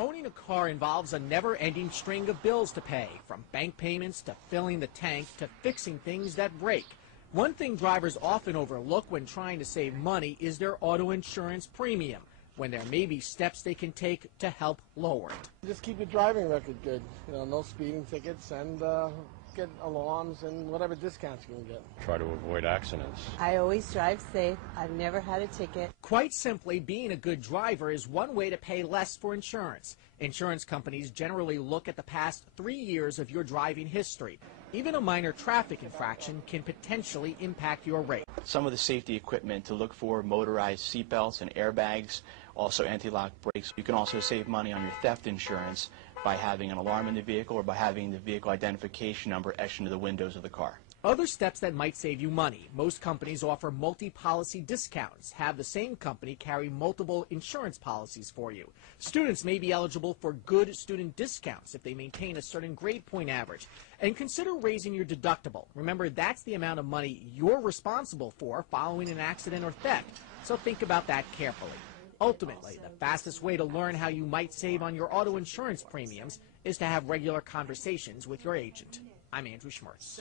Owning a car involves a never-ending string of bills to pay, from bank payments to filling the tank to fixing things that break. One thing drivers often overlook when trying to save money is their auto insurance premium, when there may be steps they can take to help lower it. Just keep your driving record good, no speeding tickets, and get alarms and whatever discounts you can get. Try to avoid accidents. I always drive safe. I've never had a ticket. Quite simply, being a good driver is one way to pay less for insurance. Insurance companies generally look at the past 3 years of your driving history. Even a minor traffic infraction can potentially impact your rate. Some of the safety equipment to look for: motorized seatbelts and airbags, also anti-lock brakes. You can also save money on your theft insurance by having an alarm in the vehicle or by having the vehicle identification number etched into the windows of the car. Other steps that might save you money. Most companies offer multi-policy discounts. Have the same company carry multiple insurance policies for you. Students may be eligible for good student discounts if they maintain a certain grade point average. And consider raising your deductible. Remember, that's the amount of money you're responsible for following an accident or theft. So think about that carefully. Ultimately, the fastest way to learn how you might save on your auto insurance premiums is to have regular conversations with your agent. I'm Andrew Schmertz.